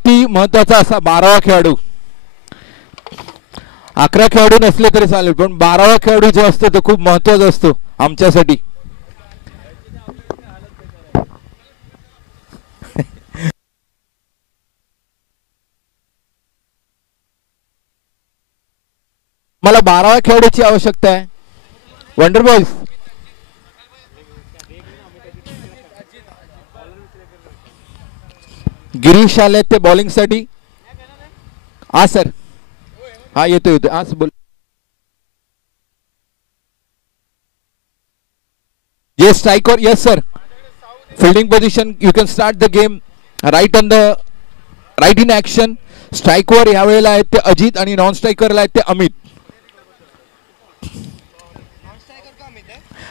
अति महत्वाचा असा 12वा खेळाडू. 11 खेळाडू नसले तरी चालेल, पण 12वा खेळाडू जो असतो तो खूप महत्वाचा असतो आमच्यासाठी. मला 12व्या खेळाडूची आवश्यकता आहे. वंडर बॉयज, गिरीश आले ते बॉलिंग साठी. हा सर, हा येतो येतो. हा बोल. ये striker. Yes sir. Fielding position, you can start the game. Right on the right in action. स्ट्राइकवर यावेळेला आहेत ते अजित आणि नॉन स्ट्राइकरला आहेत ते अमित.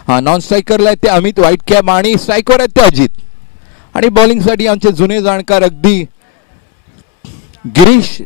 हा, नॉन स्ट्राइकरला आहेत ते अमित व्हाईट कॅप आणि स्ट्राइकवर आहेत ते अजित. आणि बॉलिंग साठी आमचे जुने जाणकार अगदी गिरीश.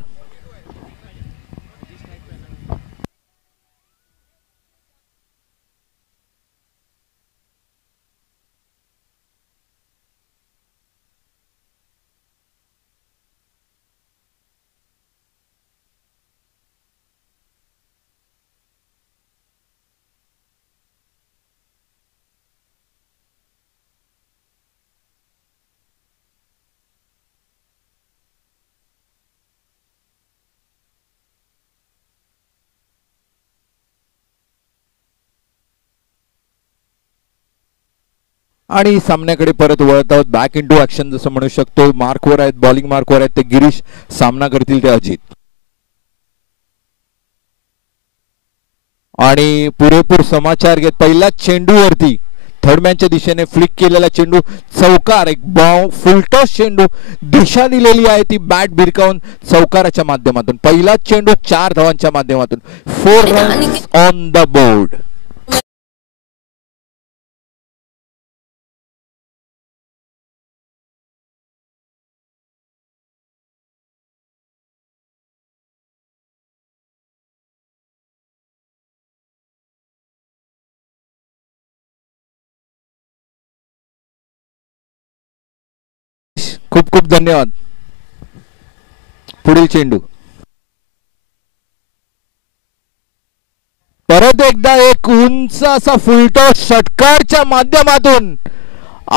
आणि सामन्याकडे परत वळत आहोत. बॅक इनटू ऍक्शन जसं म्हणू शकतो. मार्कवर आहेत, बॉलिंग मार्कवर आहेत ते गिरीश. सामना करतील ते अजित. आणि पुरेपूर समाचार घेत पहिल्याच चेंडूवरती थर्ड मॅनच्या दिशेने फ्लिक केलेला चेंडू चौकार. एक फुलटॉस चेंडू, दिशा दिलेली आहे ती बॅट भिरकावून चौकाराच्या माध्यमातून. पहिलाच चेंडू 4 धावांच्या माध्यमातून. 4 रन्स ऑन द बोर्ड. खूप खूप धन्यवाद. पुढील चेंडू परत एकदा एक उंच असा फुलटॉस षटकारच्या माध्यमातून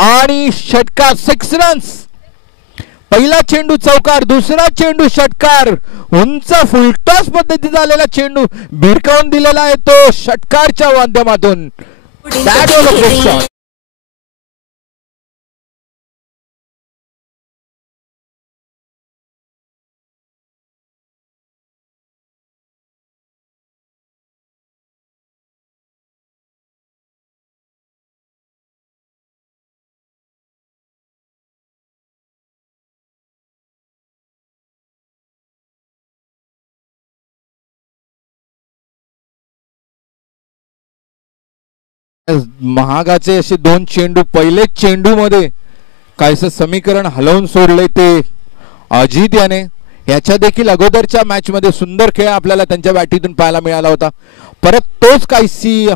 आणि षटकार 6 रन्स. पहिला चेंडू चौकार, दुसरा चेंडू षटकार. उंच फुलटॉस पद्धतीचा आलेला चेंडू भिरकावून दिलेला आहे तो षटकारच्या माध्यमातून. That was a good shot. महागाचे असे 2 चेंडू पहिलेच चेंडू मध्ये काहीसं समीकरण हलवून सोडले ते अजित याने. याच्या देखील अगोदरच्या मॅच मध्ये सुंदर खेळ आपल्याला त्यांच्या बॅटीतून पाहायला मिळाला होता. परत तोच काहीशी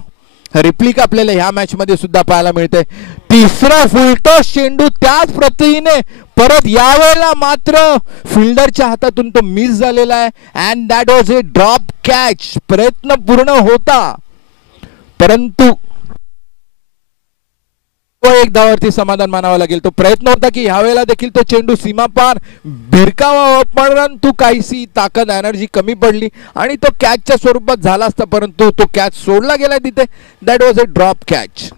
रिप्लिक आपल्याला ह्या मॅच मध्ये सुद्धा पाहायला मिळते. तिसरा फुलटॉस चेंडू त्याच पद्धतीने परत यावेळेला मात्र फिल्डरच्या हातातून तो मिस झालेला आहे. And that was a drop catch. प्रयत्न पूर्ण होता परंतु एक धावावरती समाधान मानावं लागेल. तो प्रयत्न होता की ह्यावेळेला देखील तो चेंडू सीमापार भिरकावा, परंतु काहीशी ताकद एनर्जी कमी पडली आणि तो कॅचच्या स्वरूपात झाला असता, परंतु तो कॅच सोडला गेला तिथे. That was a drop catch.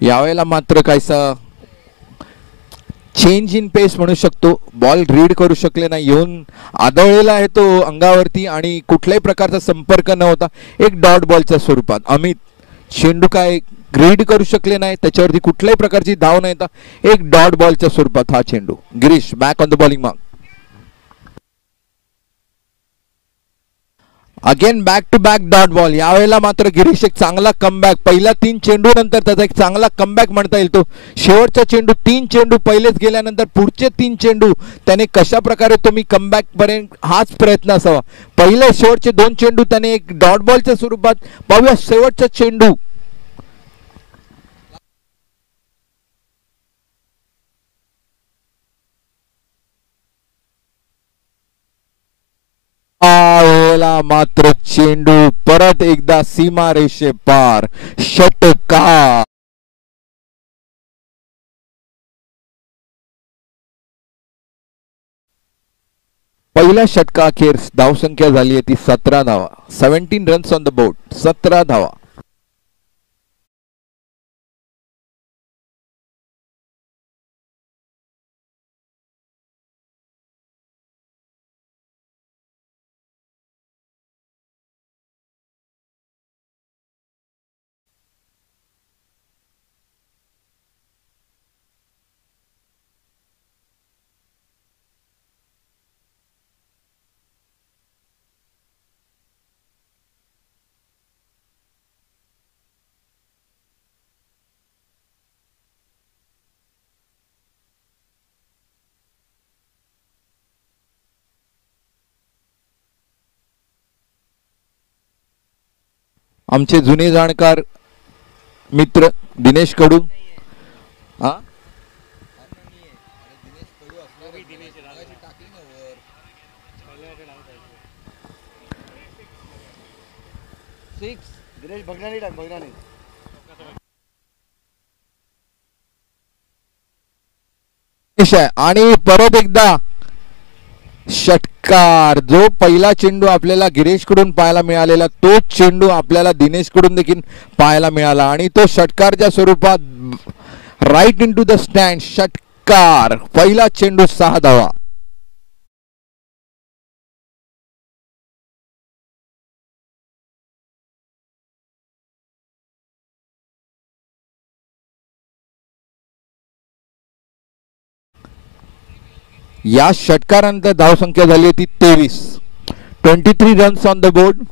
यावेळेला मात्र काहीसा चेंज इन पेस म्हणू शकतो. बॉल रीड करू शकले नाही, येऊन आदळलेला आहे तो अंगावरती आणि कुठल्याही प्रकारचा संपर्क न होता एक डॉट बॉलच्या स्वरूपात. अमित चेंडू काय रीड करू शकले नाही, त्याच्यावरती कुठल्याही प्रकारची धाव न येता एक डॉट बॉलच्या स्वरूपात हा चेंडू. Girish back on the bowling mark. Again back to back dot ball. यावेळेला मात्र गिरीश एक चांगला कमबॅक, पहिल्या 3 चेंडू नंतर त्याचा एक चांगला कमबॅक म्हणता येईल. तो शेवटचा चेंडू 3 चेंडू पहिलेच गेल्यानंतर पुढचे 3 चेंडू त्याने कशा प्रकारे तुम्ही कमबॅक पर्यंत हाच प्रयत्न असावा. पहिले शेवटचे 2 चेंडू त्याने एक डॉट बॉलच्या स्वरूपात. पाहूया शेवटचा चेंडू. मात्र चेंडू परत एकदा सीमा रेषे पार. षटकार. पहिल्या षटकाअखेर धावसंख्या झाली आहे ती 17 धावा. 17 रन्स ऑन द बोर्ड. 17 धावा. आमचे जुने जाणकार मित्र दिनेश कडू. हा आणि परत एकदा षटकार. जो पहिला चेंडू आपल्याला गिरीश कडून पाहायला मिळालेला तोच चेंडू आपल्याला दिनेश कडून देखील पाहायला मिळाला आणि तो षटकारच्या स्वरूपात right into the stand. षटकार. पहिला चेंडू 6 धावा. या षटकारानंतर धावसंख्या झाली होती 23. 23 runs on the board.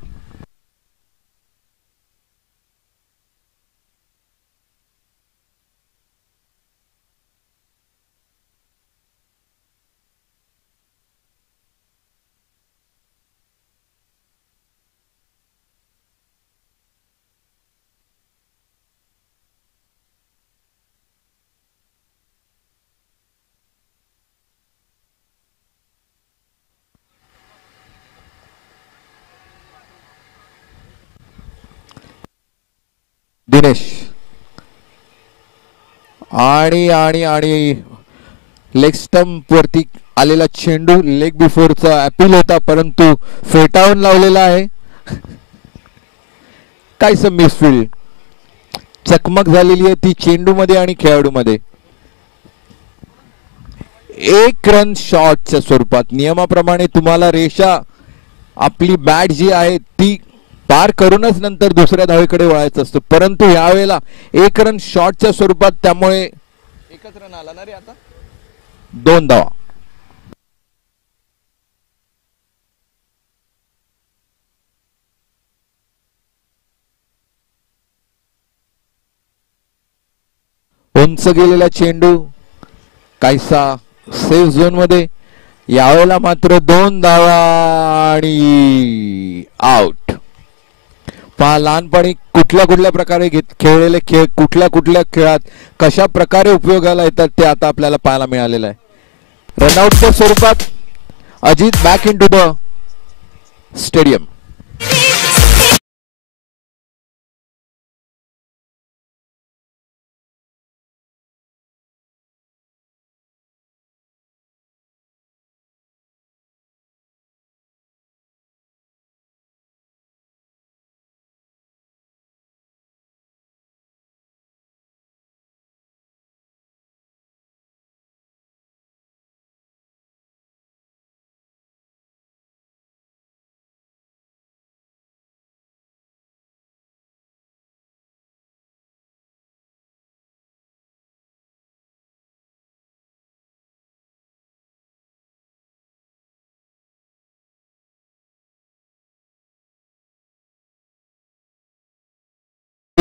Dinesh आणि आणि आणि लेग स्टंप वरती आलेला चेंडू लेग बिफोरचा अपील होता परंतु फेटाळून लावलेला आहे. काहीच मिसफील्ड. चकमक झालेली आहे ती चेंडू मध्ये आणि खेळाडू मध्ये. 1 रन शॉटच्या स्वरूपात. नियमाप्रमाणे तुम्हाला रेषा आपली बॅट जी आहे ती पार करूनच नंतर दुसऱ्या धावेकडे वळायचं असतं परंतु यावेळेला 1 रन शॉटच्या स्वरूपात. त्यामुळे एकच रन आला ना रे आता. 2 धावा. उंच गेलेला चेंडू काहीसा सेफ झोन मध्ये. यावेळेला मात्र 2 धावा आणि आउट. पहा लहानपणी कुठल्या कुठल्या प्रकारे खेळलेले खेळ कुठल्या कुठल्या खेळात कशा प्रकारे उपयोगाला येतात ते आता आपल्याला पाहायला मिळालेलं आहे. रनआउटच्या स्वरूपात Ajit back into the stadium.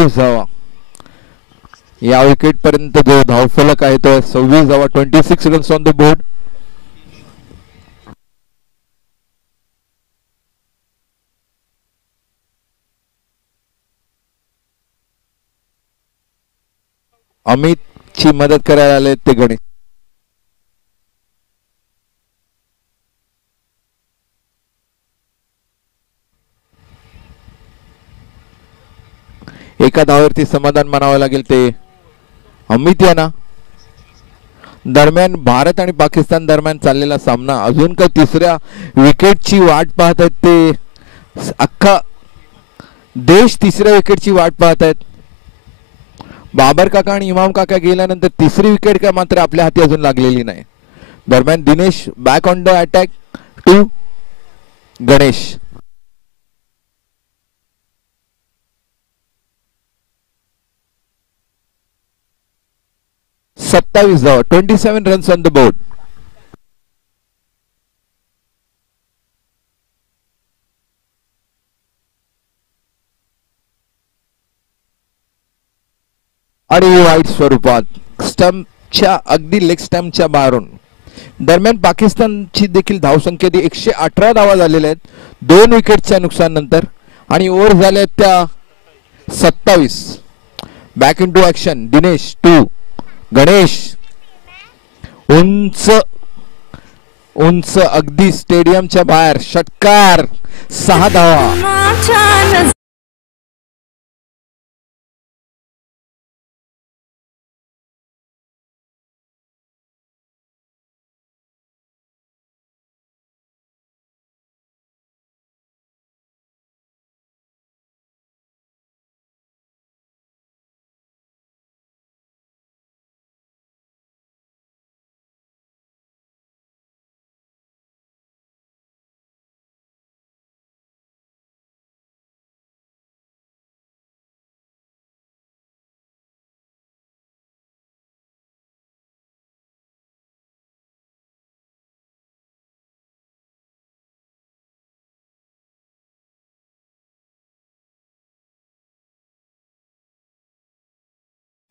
धावा. या विकेट पर्यंत जो धावफलक आहे तो 26 धावा. 26 runs on the board. Amit ची मदत करायला आले ते गणेश. एका धावावरती समाधान मानावं लागेल ते अमित यांना. दरम्यान भारत आणि पाकिस्तान दरम्यान चाललेला सामना अजून काही तिसऱ्या विकेटची वाट पाहत आहेत. ते अख्खा देश तिसऱ्या विकेटची वाट पाहत आहेत. बाबर काका आणि इमाम काका गेल्यानंतर तिसरी विकेट का मात्र आपल्या हाती अजून लागलेली नाही. दरम्यान Dinesh back on the attack to Ganesh. सत्तावीस धावा. 27 रन्स ऑन द बोर्ड. आणि वाईट स्वरूपात स्टंपच्या अगदी लेग स्टंपच्या बाहेरून. दरम्यान पाकिस्तानची देखील धावसंख्या 118 धावा झालेल्या आहेत 2 विकेटच्या नुकसान नंतर. आणि ओव्हर झाल्या त्या 27. Back into action. Dinesh to Ganesh. उंच उंच अगदी स्टेडियमच्या बाहेर षटकार. 6 धावा.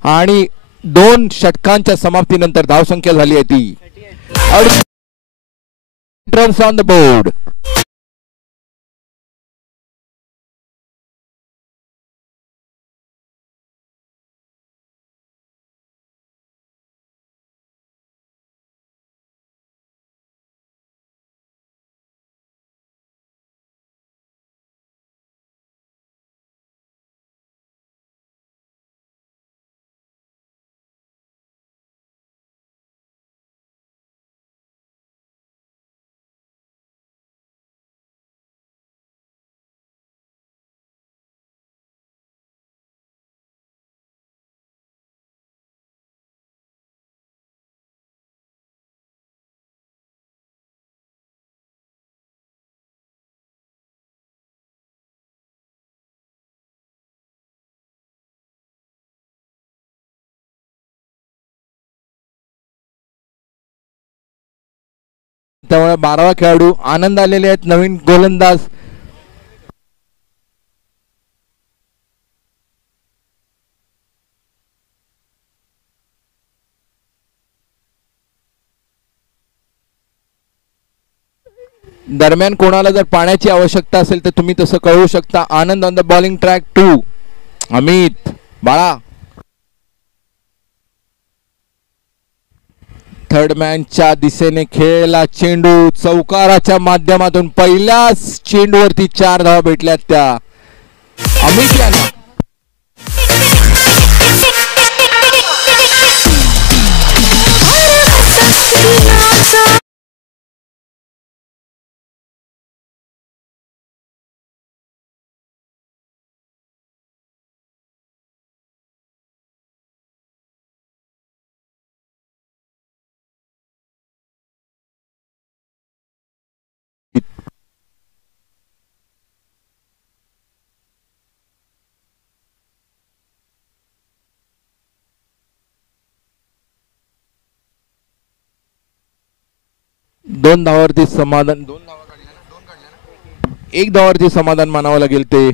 आणि 2 षटकांच्या समाप्तीनंतर धावसंख्या झाली आहे ती 38 रन्स ऑन द बोर्ड. त्यामुळे 12वा खेळाडू आनंद आलेले आहेत. नवीन गोलंदाज दरम्यान कोणाला जर पाण्याची आवश्यकता असेल तर तुम्ही तसं कळवू शकता. Anand on the bowling track to Amit Bala. Third मॅनच्या दिशेने खेळला चेंडू चौकाराच्या माध्यमातून पहिल्याच चेंडूवरती 4 धावा भेटल्यात त्या अमित यांना. दोन धावावरती समाधान. 1 धावावरती समाधान मानावं लागेल ते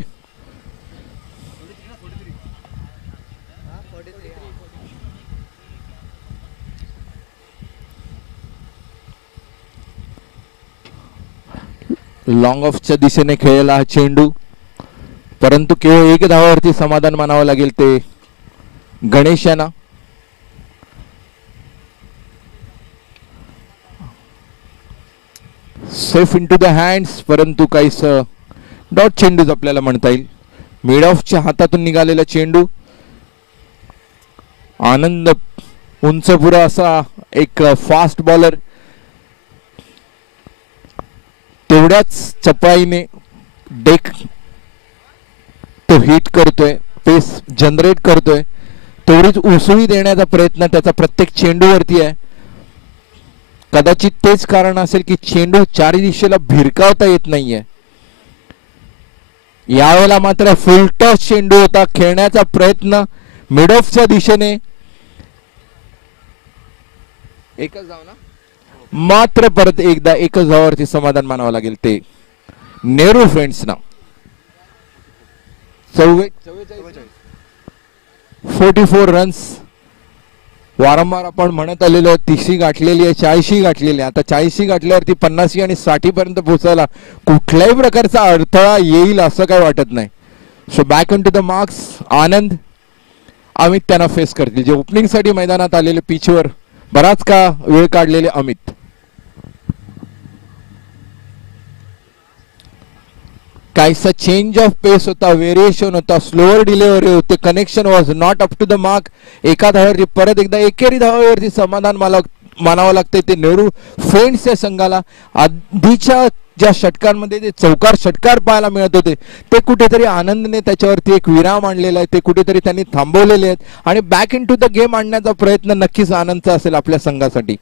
लॉंग ऑफच्या दिशेने खेळलेला हा चेंडू, परंतु केवळ एक धावावरती समाधान मानावं लागेल ते गणेश यांना. Safe into the hands, परंतु काहीच डॉट चेंडूच आपल्याला म्हणता येईल. मिड ऑफच्या हातातून निघालेला चेंडू. आनंद उंचपुरा असा एक फास्ट बॉलर तेवढ्याच चपळाईने डेक तो हिट करतोय, पेस जनरेट करतोय, तेवढीच उसळी देण्याचा प्रयत्न त्याचा प्रत्येक चेंडूवरती आहे. कदाचित तेच कारण असेल की चेंडू चारी दिशेला भिरकावता येत नाहीये. यावेळेला मात्र फुल टॉस चेंडू होता. खेळण्याचा प्रयत्न मिड ऑफच्या दिशेने, एकच धाव ना, मात्र परत एकदा एकच धावावरती समाधान मानावं लागेल ते नेहरू फ्रेंड्सना. 44 रन्स. वारंवार आपण म्हणत आलेलो 30 गाठलेली आहे, 40 गाठलेली आहे. आता 40 गाठल्यावरती 50 आणि 60 पर्यंत पोहोचायला कुठल्याही प्रकारचा अडथळा येईल असं काही वाटत नाही. So back into the marks. Anand Amit त्यांना फेस करतील, जे ओपनिंग साठी मैदानात आलेले, पिचवर बराच का वेळ काढलेले अमित. काहीसा चेंज ऑफ पेस होता, व्हेरिएशन होता, स्लोअर डिलिव्हरी होते, connection was not up to the mark. एका धावावरती परत एकदा एकेरी धावावरती समाधान मानावं लागते ते नेहरू फ्रेंड्स या संघाला. आधीच्या ज्या षटकांमध्ये जे चौकार षटकार पाहायला मिळत होते ते कुठेतरी आनंदने त्याच्यावरती एक विराम आणलेला आहे, ते कुठेतरी त्यांनी थांबवलेले आहेत आणि back into the game आणण्याचा प्रयत्न नक्कीच आनंदचा असेल आपल्या संघासाठी.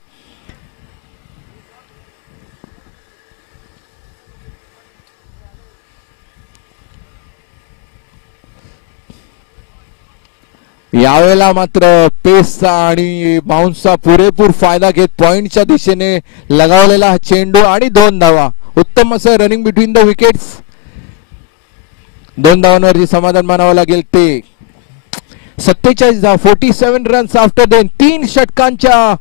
यावेळेला मात्र पेसचा आणि बाउन्सचा पुरेपूर फायदा घेत पॉइंटच्या दिशेने लगावलेला हा चेंडू आणि 2 धावा. उत्तम असं रनिंग बिटवीन द विकेट्स. 2 धावांवरती समाधान मानावं लागेल ते 47 धाव. 47 रन्स आफ्टर 3 षटकांच्या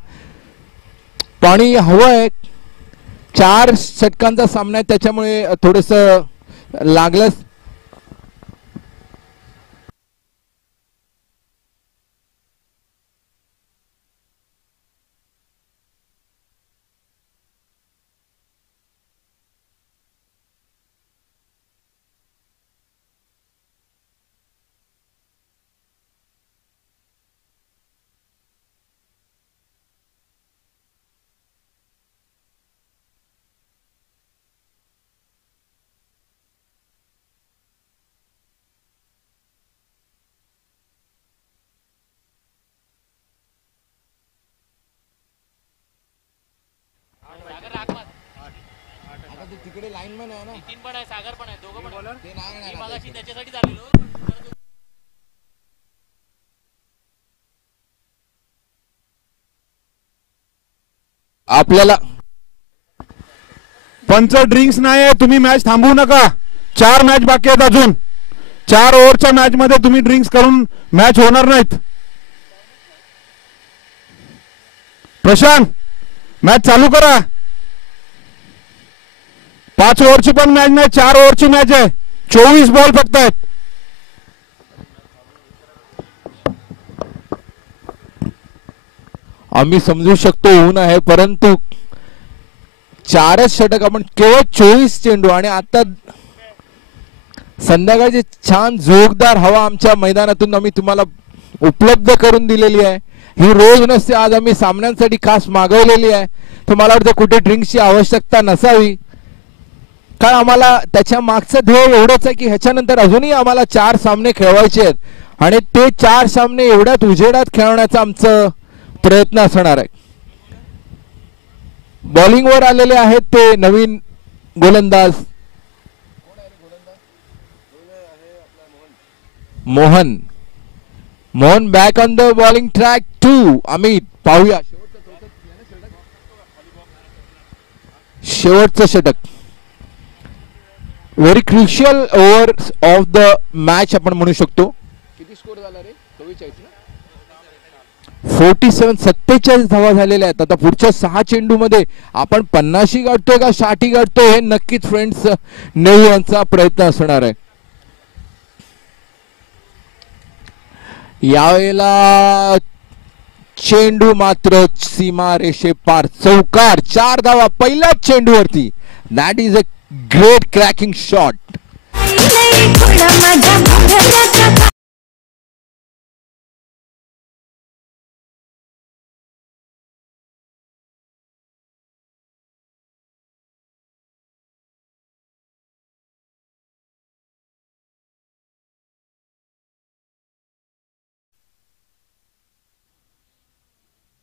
पाणी हवंय. 4 षटकांचा सामना आहे, त्याच्यामुळे थोडस लागलं. तिकडे लाईनमन आहे ना, नितीन पण आहे, सागर पण आहे, दोघं पण आहे. ते नाही मागाशी त्याच्यासाठी आलेलो. आपल्याला पंच ड्रिंक्स नाही आहे, तुम्ही मॅच थांबवू नका. 4 मॅच बाकी आहेत अजून. 4 ओव्हरच्या मॅच मध्ये तुम्ही ड्रिंक्स करून मॅच होणार नाहीत. प्रशांत मॅच चालू करा. 5 ओव्हरची पण मॅच नाही, 4 ओव्हरची मॅच आहे. 24 बॉल फक्त आहेत. आम्ही समजू शकतो ऊन आहे, परंतु 4च षटक आपण केवळ 24 चेंडू आणि आता संध्याकाळची छान जोरदार हवा आमच्या मैदानातून आम्ही तुम्हाला उपलब्ध करून दिलेली आहे. ही रोज नसते, आज आम्ही सामन्यांसाठी खास मागवलेली आहे. तर मला वाटतं कुठे ड्रिंक्सची आवश्यकता नसावी, कारण आम्हाला त्याच्या मागचं ध्येय एवढंच आहे की ह्याच्यानंतर अजूनही आम्हाला 4 सामने खेळवायचे आहेत आणि ते 4 सामने एवढ्यात उजेडात खेळवण्याचा आमचं प्रयत्न असणार आहे. बॉलिंग वर आलेले आहेत ते नवीन गोलंदाज Mohan. Mohan back on the bowling track 2. Amit पाहूया शेवटचं षटक. Very crucial over of the match आपण म्हणू शकतो. किती स्कोर झाला रे? 44 ना. 47 धावा झालेल्या आहेत. आता पुढच्या 6 चेंडू मध्ये आपण 50 गाठतोय का 60 गाठतोय हे नक्कीच फ्रेंड्स नेहरूंचा प्रयत्न असणार आहे. यावेळेला चेंडू मात्र सीमा रेषे पार, चौकार, 4 धावा पहिल्याच चेंडूवरती. That is a great cracking shot.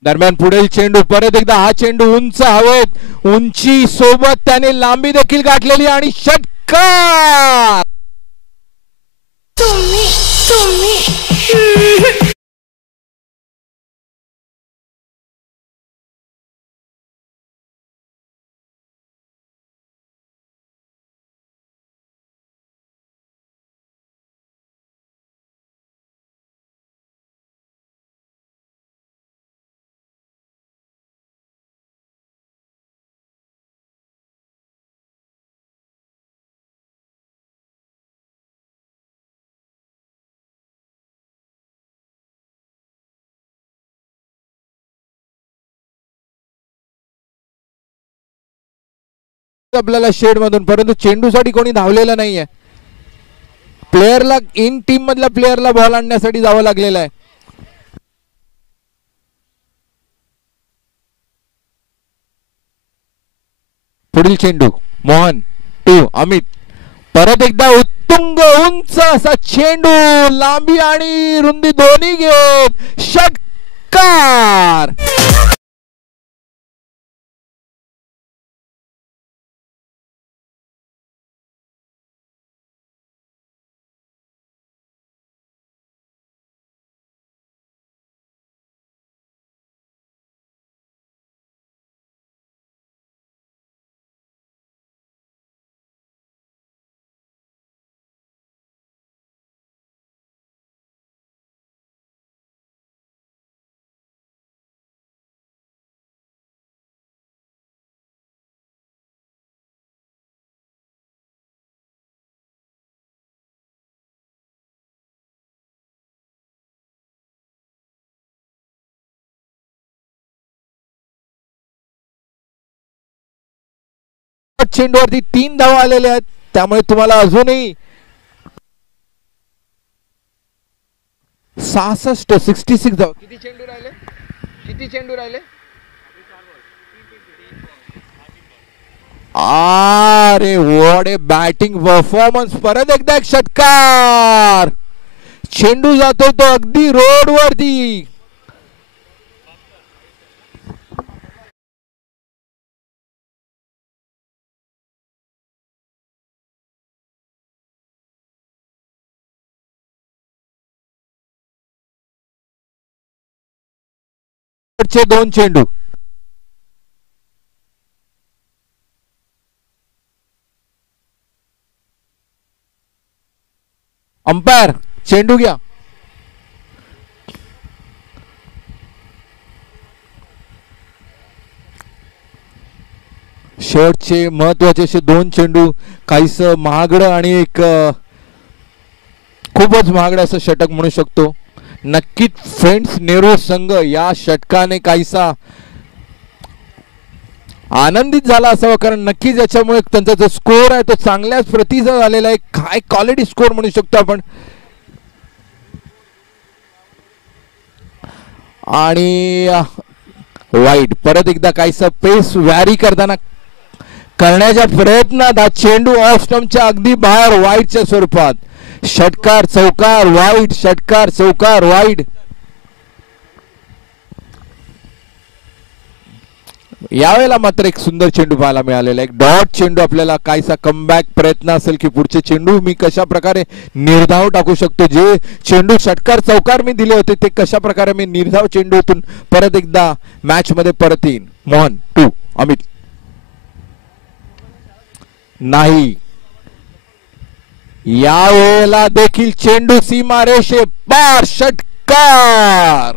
दरम्यान पुढील चेंडू, परत एकदा हा चेंडू उंच हवेत, उंची सोबत त्याने लांबी देखील गाठलेली आणि षटकार. आपल्याला शेड मधून, परंतु चेंडूसाठी कोणी धावलेलं नाहीये. प्लेयरला, इन टीम मधल्या प्लेयरला बॉल आणण्यासाठी जावं लागलेलं आहे. पुढील चेंडू मोहन टू अमित, परत एकदा उत्तुंग उंच असा चेंडू, लांबी आणि रुंदी दोन्ही घेत षटकार. चेंडूवरती 3 धावा आलेल्या आहेत, त्यामुळे तुम्हाला अजूनही 66 धावा. किती चेंडू राहिले? अरे व्हॉट ए बॅटिंग परफॉर्मन्स. परत एकदा एक षटकार. चेंडू जातो तो अगदी रोड वरती. चे 2 चेंडू. अंपायर चेंडू घ्या. शेवटचे महत्वाचे असे 2 चेंडू, काहीस महागडं आणि एक खूपच महागडं असं षटक म्हणू शकतो. नक्कीच फ्रेंड्स नेहरू संघ या षटकाने काहीसा आनंदित झाला असावा, कारण नक्कीच याच्यामुळे त्यांचा जो स्कोर आहे तो चांगल्याच प्रतीचा झालेला आहे. हाय क्वालिटी स्कोर म्हणू शकतो आपण. आणि वाईट, परत एकदा काहीसा पेस व्हॅरी करण्याच्या प्रयत्नात हा चेंडू ऑफ स्टंपच्या अगदी बाहेर वाईटच्या स्वरूपात. षटकार चौकार वाईट, षटकार चौकार वाईट. यावेळेला मात्र एक सुंदर चेंडू पाहायला मिळालेला, एक डॉट चेंडू. आपल्याला काहीसा कमबॅक प्रयत्न असेल की पुढचे चेंडू मी कशा प्रकारे निर्धाव टाकू शकतो. जे चेंडू षटकार चौकार मी दिले होते ते कशा प्रकारे मी निर्धाव चेंडूतून परत एकदा मॅच मध्ये परत येईन. मोहन टू अमित, नाही. यावेळेला देखील चेंडू सीमा रेषे पार, षटकार.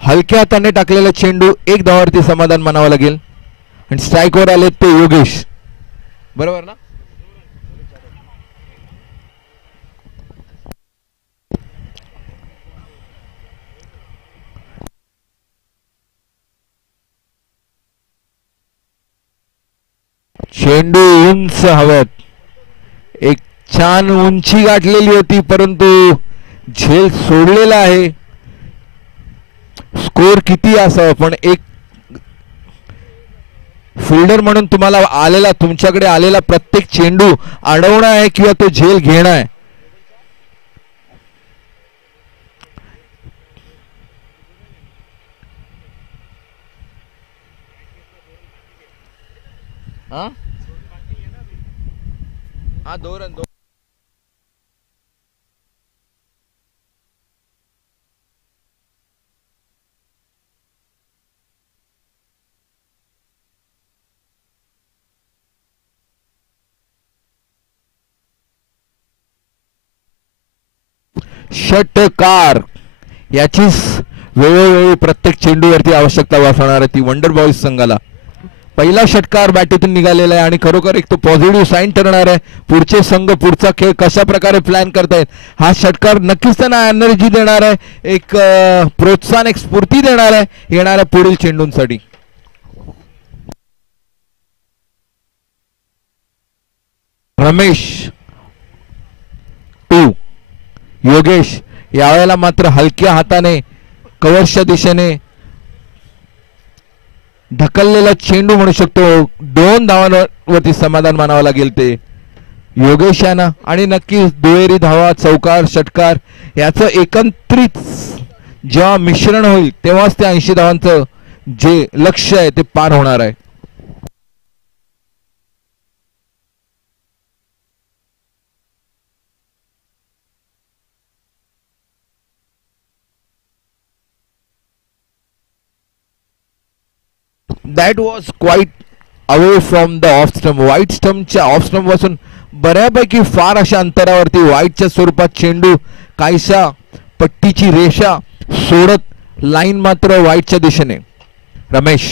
हलक्या हाताने टाकलेला चेंडू 1 धावावरती समाधान मानावं लागेल. आणि स्ट्राईकवर आले ते योगेश. बरोबर ना. चेंडू उंच हवेत, एक छान उंची गाठलेली होती परंतु झेल सोडलेला आहे. स्कोर किती असावं पण एक फिल्डर म्हणून तुम्हाला आलेला, तुमच्याकडे आलेला प्रत्येक चेंडू अडवणं आहे किंवा तो झेल घेणं आहे. हा 2 रन. षटकार याचीच वेळोवेळी प्रत्येक चेंडूवरती आवश्यकता भासणार आहे ती वंडर बॉईज संघाला. पहिला षटकार बॅटीतून निघालेला आहे आणि खरोखर एक तो पॉझिटिव्ह साईन ठरणार आहे. पुढचे संघ पुढचा खेळ कशा प्रकारे प्लॅन करतायत. हा षटकार नक्कीच त्यांना एनर्जी देणार आहे, एक प्रोत्साहन, एक स्फूर्ती देणार आहे येणाऱ्या पुढील चेंडूंसाठी. रमेश 2, योगेश यावेळेला मात्र हलक्या हाताने कव्हरच्या दिशेने ढकललेला चेंडू म्हणू शकतो. 2 धावांवरती समाधान मानावं लागेल ते योगेश यांना. आणि नक्कीच दुहेरी धावा, चौकार, षटकार याचं एकत्रित जेव्हा मिश्रण होईल तेव्हाच ते 80 धावांचं जे लक्ष्य आहे ते पार होणार आहे. That was quite away from the off stump. Wide स्टंपच्या ऑफ स्टंप पासून बऱ्यापैकी फार अशा अंतरावरती व्हाईटच्या स्वरूपात चेंडू काहीसा पट्टीची रेषा सोडत लाईन मात्र व्हाईटच्या दिशेने. रमेश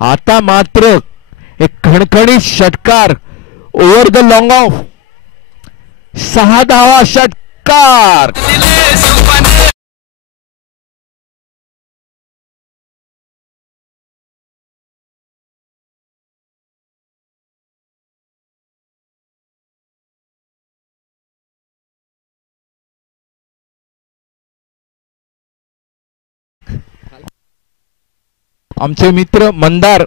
आता मात्र एक खणखणीत षटकार ओव्हर द लॉंग ऑफ. 6 धावा षटकार. आमचे मित्र मंदार,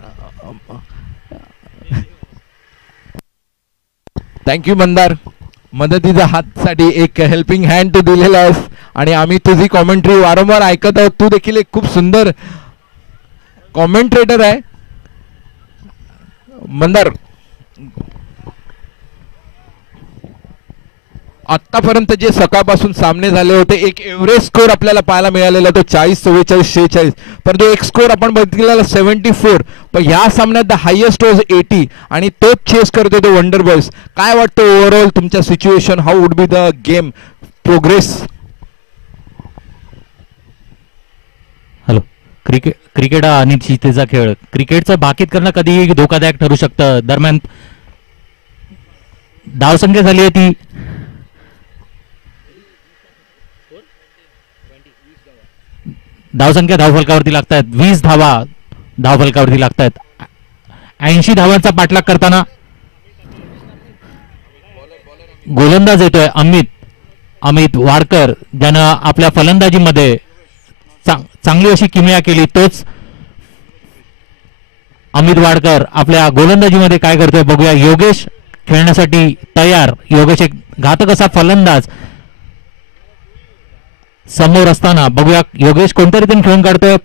थँक्यू मंदार, मदतीचा हातसाठी एक हेल्पिंग हँड तू दिलेला आहेस आणि आम्ही तुझी कॉमेंट्री वारंवार ऐकत आहोत. तू देखील एक खूप सुंदर कॉमेंट्रेटर आहे मंदार. आतापर्यंत जे सकाळपासून सामने झाले होते एक एव्हरेज स्कोर आपल्याला पाहायला मिळालेला तो 40, 44, 46, परंतु एक स्कोर आपण बघितलेला 74. पण ह्या सामन्यात द हायेस्ट वॉज 80 आणि तोच चेस करतो तो वंडर बॉईज. काय वाटतं ओव्हरऑल तुमच्या situation, how would be the game progress? Hello, cricket हा अनिश्चिततेचा खेळ. क्रिकेटचं भाकीत करणं कधीही धोकादायक ठरू शकतं. दरम्यान धावसंख्या झाली होती धावसंख्या धावफलकावरती लागतायत. 20 धावा धावफलकावरती लागतायत. 80 धावांचा पाठलाग करताना गोलंदाज येतोय अमित वाडकर, ज्यानं आपल्या फलंदाजीमध्ये चांगली अशी किमया केली. तोच अमित वाडकर आपल्या गोलंदाजीमध्ये काय करतोय बघूया. योगेश खेळण्यासाठी तयार. योगेश एक घातक असा फलंदाज समोर असताना बघूया योगेश कोणत्या रीतीने खेळून काढतोय.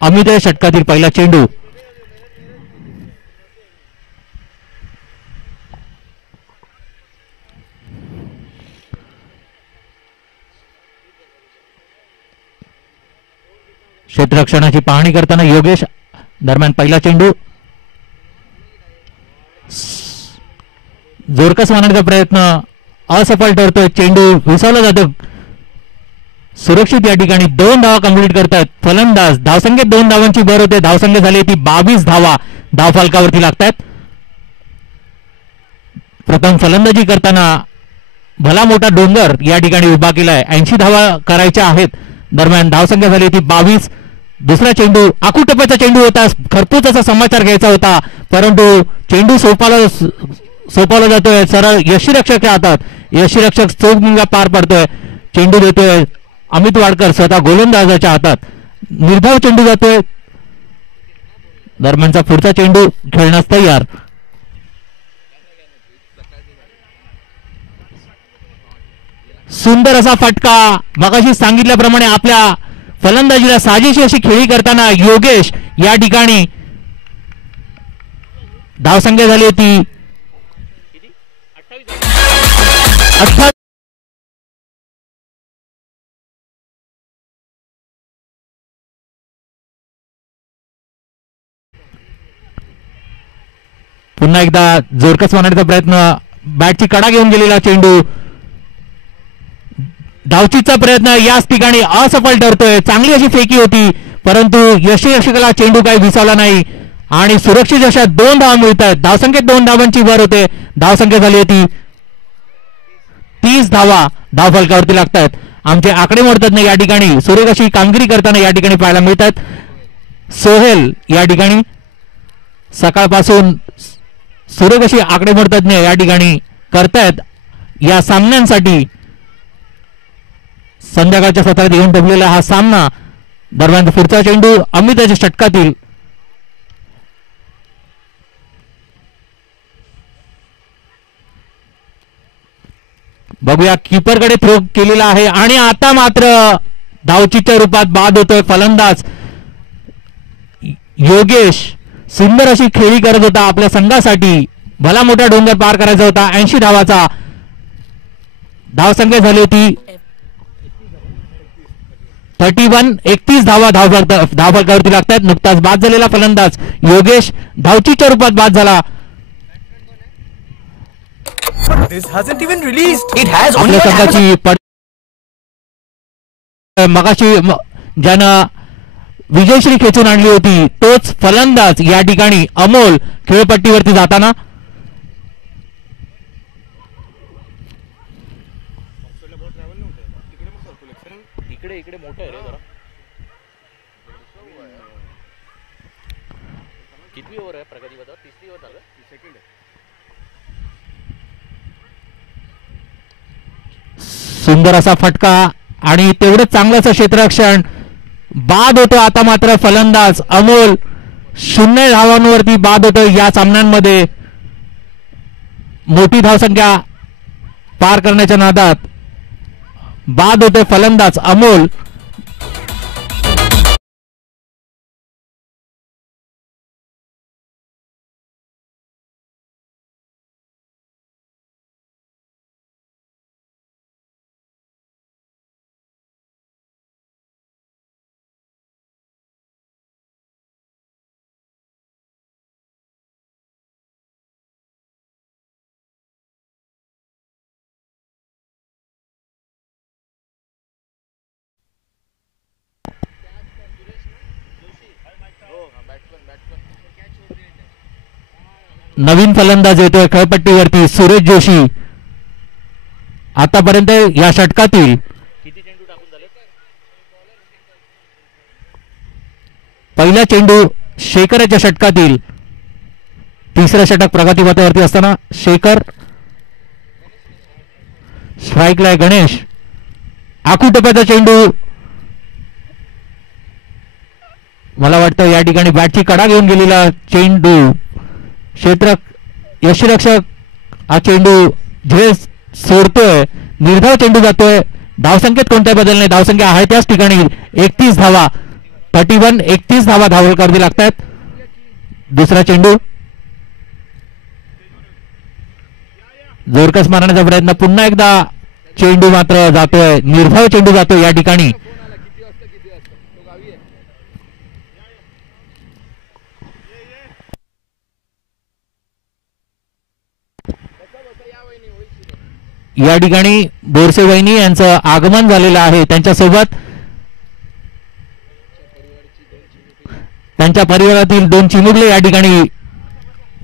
अमित या षटकातील पहिला चेंडू. क्षेत्ररक्षणाची पाहणी करताना योगेश. दरम्यान पहिला चेंडू जोरकस मारण्याचा प्रयत्न असफल ठरतोय. चेंडू विसावला जातो. सुरक्षित या ठिकाणी 2 धावा कंप्लीट करतात फलंदाज. धावसंख्येत 2 धावांची भर होते. धावसंख्या झाली ती 22 धावा धावफलकावरती लागतात. प्रथम फलंदाजी करताना भला मोठा डोंगर या ठिकाणी उभा केलाय. 80 धावा करायच्या आहेत. दरम्यान धावसंख्या झाली ती 22. दुसरा चेंडू आखू टप्प्याचा चेंडू होता. खरपूस असा समाचार घ्यायचा होता, परंतु चेंडू सोपावला जातोय सरळ यष्टीरक्षकाच्या हातात. यष्टीरक्षक चोख मुंगा पार पडतोय. चेंडू देतोय अमित वाडकर स्वतः गोलंदाजाच्या हातात. निर्धाव चेंडू जातोय. दरम्यानचा पुढचा चेंडू खेळण्यास तयार. सुंदर असा फटका. मगाशी सांगितल्याप्रमाणे आपल्या फलंदाजीला साजेशी अशी खेळी करताना योगेश या ठिकाणी धावसंख्या झाली होती 28. पुन्हा एकदा जोरकस मारण्याचा प्रयत्न. बॅटची कडा घेऊन गेलेला चेंडू. धावचीचा प्रयत्न याच ठिकाणी असफल ठरतोय. चांगली अशी फेकी होती, परंतु यष्टीरक्षकाला चेंडू काही विसावला नाही आणि सुरक्षित अशा 2 धावा मिळतात. धावसंख्येत 2 धावांची भर होते. धावसंख्या झाली होती 30 धावा धावफलकावरती लागतात. आमचे आकडे मोडतात नाही या ठिकाणी सुरेख अशी कामगिरी करताना या ठिकाणी पाहायला मिळतात. सोहेल या ठिकाणी सकाळपासून सुरेख अशी आकडे मोडतात नाही या ठिकाणी करतायत या सामन्यांसाठी. संध्याकाळच्या सत्रात येऊन ठेवलेला हा सामना. दरम्यान पुढचा चेंडू अमिताच्या षटकातील. बघूया कीपरकडे थ्रो केलेला आहे आणि आता मात्र धावचीच्या रूपात बाद होतोय फलंदाज योगेश. सुंदर अशी खेळी करत होता आपल्या संघासाठी. भला मोठा डोंगर पार करायचा होता. 80 धावाचा धावसंख्या झाली होती 31. 31 धावा धावफलकावरती लागतात. नुकताच बाद झालेला फलंदाज योगेश धावचीच्या रूपात बाद झाला. आपल्या संघाची मगाशी ज्यानं विजयश्री खेचून आणली होती तोच फलंदाज या ठिकाणी अमोल खेळपट्टीवरती जाताना. इकडे मोठं आहे रे जरा. किती ओव्हर आहे प्रगती बद्दल? 3री ओव्हर झालं. सेकंड आहे. सुंदर असा फटका आणि तेवढंच चांगलं असं क्षेत्ररक्षण. बाद होतो आता मात्र फलंदाज अमोल. 0 धावांवरती बाद होतो या सामन्यांमध्ये. मोठी धावसंख्या पार करण्याच्या नादात बाद होते फलंदाज अमोल. नवीन फलंदाज येतोय खेळपट्टीवरती सुरेश जोशी. आतापर्यंत या षटकातील किती चेंडू टाकून झाले? पहिला चेंडू शेखरच्या षटकातील. 3रं षटक प्रगती पथावरती असताना शेखर. स्ट्राईकला गणेश. आखू टप्प्याचा चेंडू. मला वाटतं या ठिकाणी बॅटची कडा घेऊन गेलेला चेंडू. यष्टीरक्षक हा चेंडू झेल सोडतोय. निर्धाव चेंडू जातोय. धावसंख्येत कोणत्याही बदल नाही. धावसंख्या आहे त्याच ठिकाणी 31 धावा. 31 धावा धावफलकावरती लागतात. दुसरा चेंडू जोरकस मारण्याचा प्रयत्न. पुन्हा एकदा चेंडू मात्र जातोय. निर्धाव चेंडू जातोय या ठिकाणी. या ठिकाणी बोरसे वहिनी यांचं आगमन झालेलं आहे. त्यांच्यासोबत त्यांच्या परिवारातील 2 चिमुकले या ठिकाणी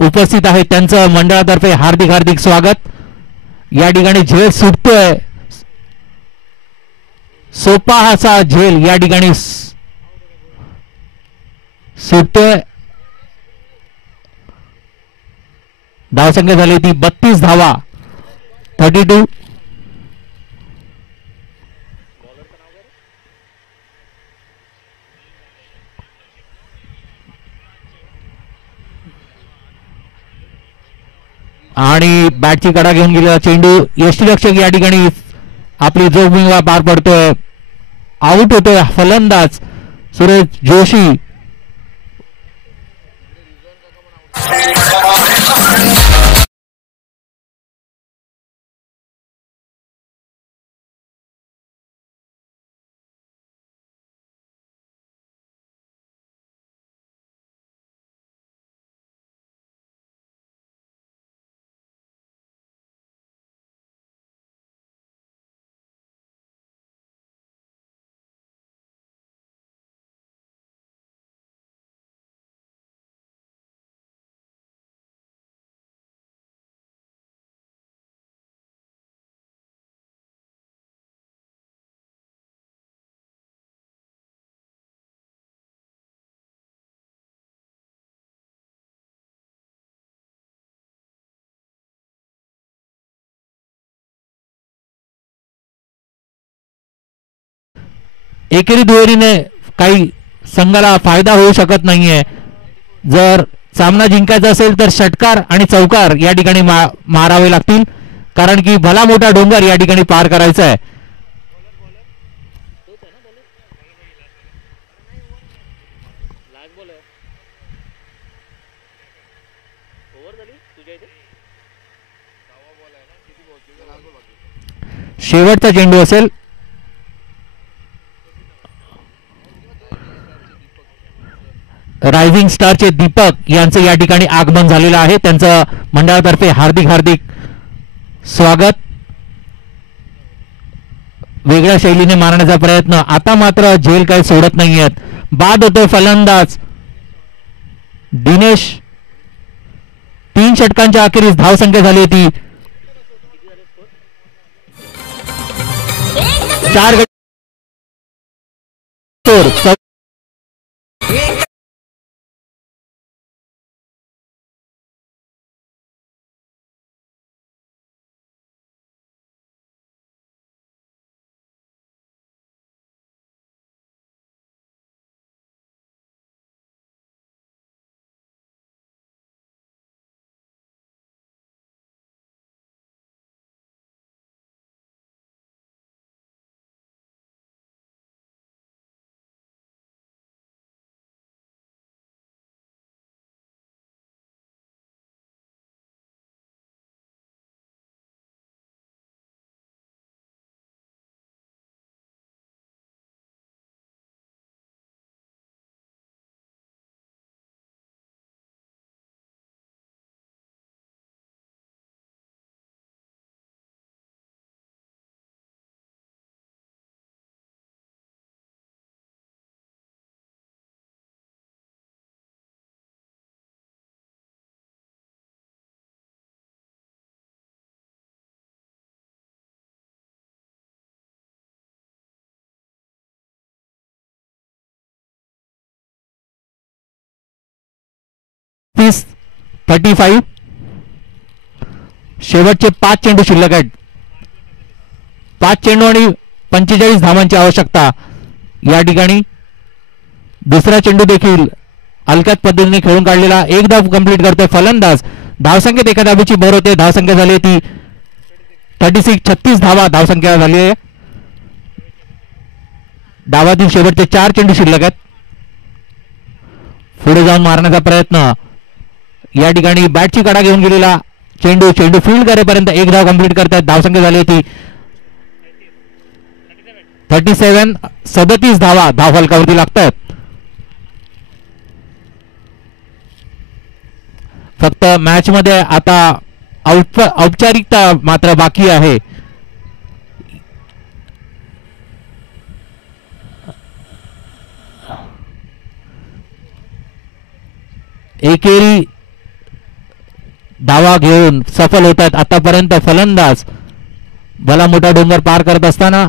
उपस्थित आहेत. त्यांचं मंडळातर्फे हार्दिक हार्दिक स्वागत. या ठिकाणी झेल सुटतोय. सोपा असा झेल या ठिकाणी सुटतोय. धावसंख्या झाली ती 32 धावा, 32. आणि बॅटची कडा घेऊन गेलेला चेंडू यष्टीरक्षक या ठिकाणी आपली जोगभूमिका पार पडतोय. आउट होतोय फलंदाज सुरेश जोशी. एकेरी दुहेरीने काही संघाला फायदा होऊ शकत नाहीये. जर सामना जिंकायचा असेल तर षटकार आणि चौकार या ठिकाणी मारावे लागतील, कारण की भला मोठा डोंगर या ठिकाणी पार करायचा आहे. शेवटचा चेंडू असेल. रायझिंग स्टारचे दीपक यांचं या ठिकाणी आगमन झालेलं आहे. त्यांचं मंडळातर्फे हार्दिक हार्दिक स्वागत. वेगळ्या शैलीने मारण्याचा प्रयत्न. आता मात्र झेल काही सोडत नाहीयेत. बाद होतोय फलंदाज दिनेश. 3 षटकांच्या अखेरीस धावसंख्या झाली होती 4 35. शेवटचे 5 चेंडू शिल्लक आहेत. 5 चेंडू आणि 45 धावांची आवश्यकता. या ठिकाणी दुसरा चेंडू देखील हलक्यात पद्धतीने खेळून काढलेला. 1 धाव कंप्लीट करतोय फलंदाज. धावसंख्येत एका धावेची भर होते. धावसंख्या झाली ती 36 धावा धावसंख्या झाली आहे. डावातील शेवटचे 4 चेंडू शिल्लक आहेत. पुढे जाऊन मारण्याचा प्रयत्न. या ठिकाणी बॅटची कडा घेऊन गेलेला चेंडू फील्ड करेपर्यंत 1 धाव कंप्लीट करतात. धावसंख्या झाली होती 37 धावा धाव फलकावरती लागतात. फक्त मॅच मध्ये आता औपचारिकता मात्र बाकी आहे. एकेरी धावा घेऊन सफल होत आहेत आतापर्यंत फलंदाज भला मोठा डोंगर पार करत असताना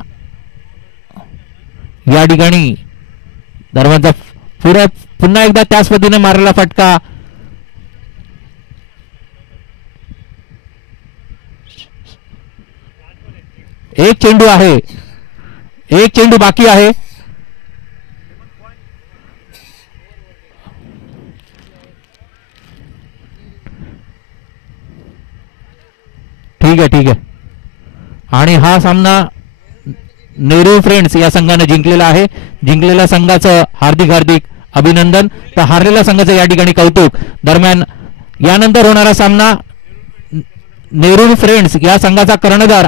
या ठिकाणी दरम्यानचा पुन्हा एकदा त्याच पद्धतीने मारलेला फटका एक चेंडू आहे, एक चेंडू बाकी आहे. ठीक आहे, ठीक आहे. आणि हा सामना नेहरू फ्रेंड्स या संघाने जिंकलेला आहे. जिंकलेल्या संघाचं हार्दिक हार्दिक अभिनंदन, तर हारलेल्या संघाचं या ठिकाणी कौतुक. दरम्यान यानंतर होणारा सामना नेहरू फ्रेंड्स या संघाचा कर्णधार